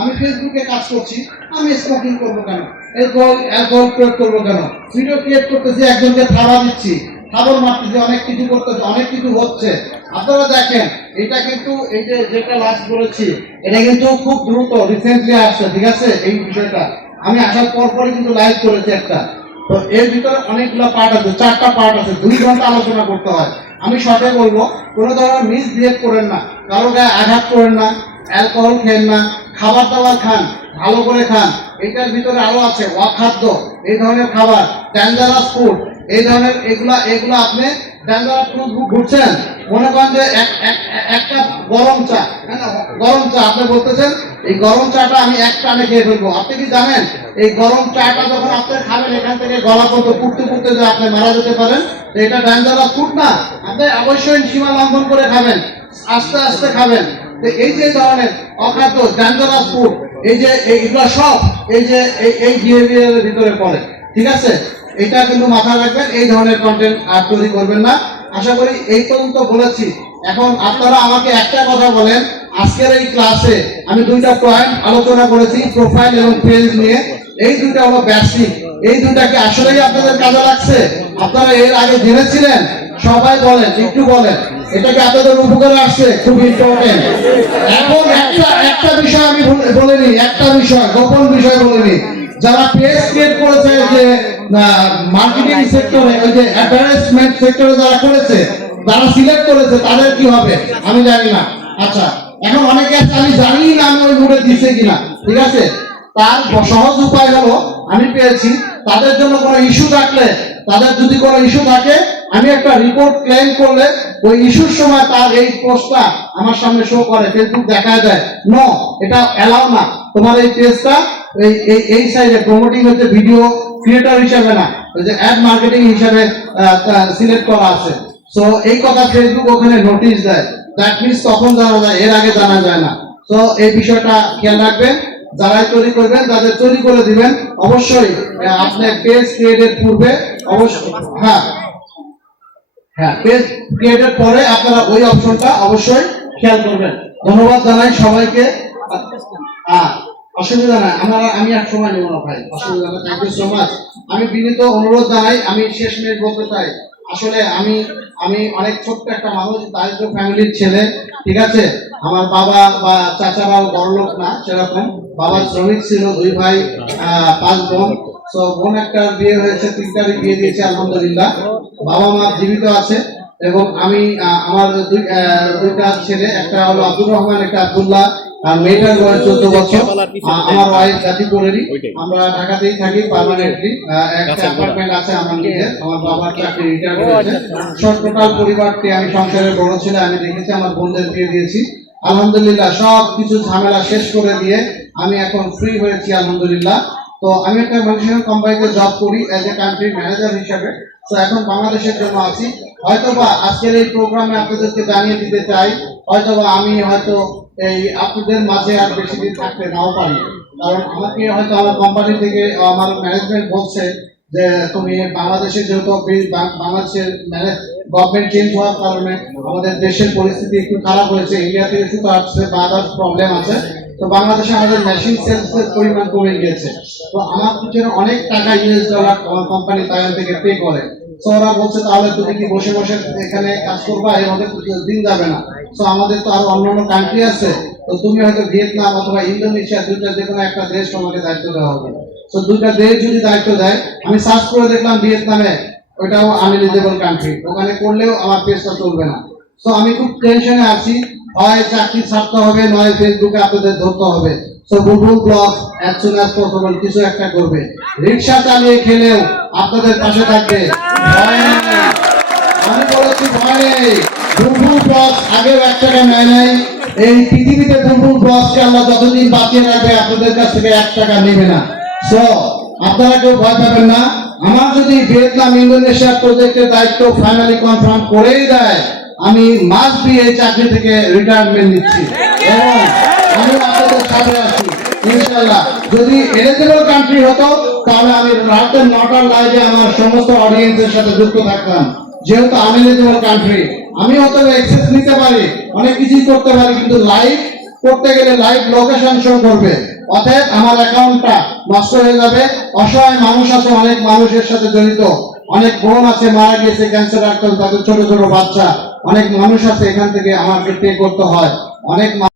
আমি ফেসবুকে কাজ করছি, আমি স্মোকিং করব কেন? অ্যালকোহল প্রয়োগ করব কেন? ভিডিও ক্রিয়েট করতেছি, একজনকে থাবা দিচ্ছি। খাবার মারতেছি, অনেক কিছু করতেছে, অনেক কিছু হচ্ছে। আপনারা দেখেন, এটা কিন্তু, এই যে, যেটা লাস্ট বলেছি, এটা কিন্তু খুব দ্রুত রিসেন্টলি আসছে, ঠিক আছে? এই বিষয়টা। আমি আসার পর পরে কিন্তু লাইভ করেছি একটা। তো এর ভিতরে অনেকগুলো পার্ট আছে, চারটা পার্ট আছে, দুই ঘণ্টা আলোচনা করতে হয়। আমি সবাই বলব, কোনো ধরনের মিসবিহেভ করেন না। কারও গায়ে আঘাত করেন না অ্যালকোহল খেন না খাবার দাবার খান, ভালো করে খান। এটার ভিতরে আরও আছে, অখাদ্য, এই ধরনের খাবার ড্যাঞ্জারাস ফুড এই ধরনের এগুলা, এগুলো আপনি ড্যাঞ্জারাস ফুড ঘুরছেন, মনে করেন যে এক, এক- একটা গরম চা হ্যাঁ গরম চা, আপনি বলতেছেন, এই গরম চাটা আমি এক টানে খেয়ে ফেলব। আপনি কি জানেন, এই গরম চাটা যখন আপনি খাবেন, এখান থেকে গলা পর্যন্ত পুড়তে পুড়তে যে আপনি মারা যেতে পারেন এটা ড্যাঞ্জারাস ফুড না। আপনি অবশ্যই সীমা লঙ্ঘন করে খাবেন, আস্তে আস্তে খাবেন। এই যে ধরনের এই যে এইগুলো সব এই যে এই বিহেভিয়ারের ভিতরে পড়ে, ঠিক আছে? এটা কিন্তু মাথায় রাখবেন, এই ধরনের কন্টেন্ট আর তৈরি করবেন না। আশা করি এই পর্যন্ত বলেছি। এখন আপনারা আমাকে একটা কথা বলেন, আজকের এই ক্লাসে আমি দুইটা পয়েন্ট আলোচনা করেছি প্রোফাইল এবং নিয়ে। এই দুইটা হলো বেসিক এই দুটাকে আসলেই আপনাদের কাজে লাগছে? আপনারা এর আগে জেনেছিলেন? সবাই বলেন একটু বলেন। এটাকে আপনাদের উপকারে আসছে খুব ইম্পর্টেন্ট এখন একটা একটা বিষয় আমি বলে- বলিনি একটা বিষয় গোপন বিষয় বলিনি যারা পেজ ক্রিয়েট করেছে যে মার্কেটিং সেক্টরে ওই যে অ্যাডভার্টাইজমেন্ট সেক্টরে যারা করেছে যারা সিলেক্ট করেছে তাদের কি হবে? আমি জানি না। আচ্ছা এখন অনেকে আছে, আমি জানি না আমি ওই মুডে দিচ্ছে কিনা। ঠিক আছে? তার সহজ উপায় হলো আমি পেয়েছি তাদের জন্য কোনো ইস্যু থাকলে তাদের যদি কোনো ইস্যু থাকে আমি একটা রিপোর্ট ক্লেম করলে ওই ইস্যুর সময় তার এই পোস্টটা আমার সামনে শো করে ফেসবুক দেখা যায় নো এটা অ্যালাউ না। তোমার এই পেজটা এই এই সাইডে প্রমোটিং হচ্ছে ভিডিও ক্রিয়েটর হিসাবে না। ওই যে অ্যাড মার্কেটিং হিসাবে সিলেক্ট করা আছে। সো এই কথা ফেসবুক ওখানে নোটিশ দেয়। দ্যাট মিনস তখন জানা যায়, এর আগে জানা যায় না। তো এই বিষয়টা খেয়াল রাখবেন। যারাই তৈরি করবেন তাদের তৈরি করে দিবেন, অবশ্যই আপনার পেজ ক্রিয়েটের পূর্বে অবশ্যই হ্যাঁ। হ্যাঁ পেজ ক্রিয়েটের পরে আপনারা ওই অপশনটা অবশ্যই খেয়াল করবেন। ধন্যবাদ জানাই সবাইকে। অসুবিধা নাই, আমার, আমি এক সময় নেব না ভাই, অসুবিধা নাই থ্যাংক ইউ সো মাচ আমি বিনীত অনুরোধ জানাই, আমি শেষ মিনিট বলতে চাই, আসলে আমি আমি অনেক ছোট্ট একটা মানুষ, দারিদ্র ফ্যামিলির ছেলে, ঠিক আছে? আমার বাবা বা চাচারাও বড় লোক না, সেরকম। বাবা শ্রমিক ছিল, দুই ভাই পাঁচ বোন তো বোন একটা বিয়ে হয়েছে তিনটারই বিয়ে দিয়েছে আলহামদুলিল্লাহ। বাবা মা জীবিত আছে এবং আমি আমার দুই দুইটা ছেলে একটা হলো আব্দুর রহমান একটা আব্দুল্লাহ আর মেয়েটার বয়স চোদ্দ বছর। আমার ওয়াইফ গাজীপুরেরই আমরা ঢাকাতেই থাকি পার্মানেন্টলি একটা অ্যাপার্টমেন্ট আছে আমার নিজের। আমার বাবার চাকরি রিটায়ার হয়েছে টোটাল পরিবারটি আমি সংসারের বড় ছেলে আমি দেখেছি আমার বোনদের দিয়ে দিয়েছি। আলহামদুলিল্লাহ সব কিছু ঝামেলা শেষ করে দিয়ে আমি এখন ফ্রি হয়েছি আলহামদুলিল্লাহ। তো আমি একটা মালয়েশিয়ান কোম্পানিতে জব করি এজ এ কান্ট্রি ম্যানেজার হিসাবে। তো এখন বাংলাদেশের জন্য আছি। হয়তোবা আজকের এই প্রোগ্রামে আপনাদেরকে জানিয়ে দিতে চাই, হয়তোবা আমি হয়তো এই আপনাদের মাঝে আর বেশি দিন থাকতে নাও পারি। কারণ আমাকে হয়তো আমার কোম্পানি থেকে আমার ম্যানেজমেন্ট বলছে যে, তুমি বাংলাদেশে যেহেতু বাংলাদেশের বাং- বাংলাদেশের গভর্নমেন্ট চেঞ্জ হওয়ার কারণে আমাদের দেশের পরিস্থিতি একটু খারাপ হয়েছে ইন্ডিয়া থেকে শুধু আসছে, বা প্রবলেম আছে। তো বাংলাদেশে আমাদের মেশিন সেলস এর পরিমাণ কমে গিয়েছে। তো আমার পিছনে অনেক টাকা ইউএস ডলার কোম্পানি তাইওয়ান থেকে পে করে। তো ওরা বলছে, তাহলে তুমি কি বসে বসে এখানে কাজ করবা? এভাবে দিন যাবে না। তো আমাদের তো আরও অন্যান্য কান্ট্রি আছে। তো তুমি হয়তো ভিয়েতনাম অথবা ইন্দোনেশিয়া দুইটা যে কোনো একটা দেশ তোমাকে দায়িত্ব দেওয়া হবে। তো দুইটা দেশ যদি দায়িত্ব দেয়, আমি সার্চ করে দেখলাম ভিয়েতনামে, ওইটাও আনএলিজেবল কান্ট্রি ওখানে করলেও আমার পেজটা চলবে না। তো আমি খুব টেনশনে আছি। হয় চাকরি ছাড়তে হবে, নয় ফেসবুকে আপনাদের ধরতে হবে। সো বুলবুল ব্লগ কিছু একটা করবে। রিক্সা চালিয়ে খেলেও আপনাদের পাশে থাকবে। আমি বলেছি ভয় ব্লগ আগেও এক টাকা নেয় নাই। এই পৃথিবীতে ব্লগকে যতদিন বাঁচিয়ে রাখবে, আপনাদের কাছ থেকে এক টাকা নেবে না। সো আপনারা কেউ ভয় পাবেন না। আমার যদি ভিয়েতনাম ইন্দোনেশিয়া প্রজেক্টের দায়িত্ব ফাইনালি কনফার্ম করেই দেয় আমি মাস দিয়ে চাকরি থেকে রিটায়ারমেন্ট নিচ্ছি। আমি আপনাদের সাথে আছি ইনশাল্লাহ যদি এলিজিবল কান্ট্রি হতো তাহলে আমি রাতের নটার লাইভে আমার সমস্ত অডিয়েন্সের সাথে যুক্ত থাকতাম। যেহেতু আমি এলিজিবল কান্ট্রি আমি হয়তো অ্যাক্সেস নিতে পারি অনেক কিছুই করতে পারি কিন্তু লাইভ করতে গেলে লাইভ লোকেশন শো করবে অতএব আমার অ্যাকাউন্টটা নষ্ট হয়ে যাবে। অসহায় মানুষ আছে অনেক মানুষের সাথে জড়িত। অনেক বোন আছে মারা গেছে ক্যান্সার আক্রান্ত তাদের ছোট ছোট বাচ্চা। অনেক মানুষ আছে এখান থেকে আমাকে পে করতে হয়। অনেক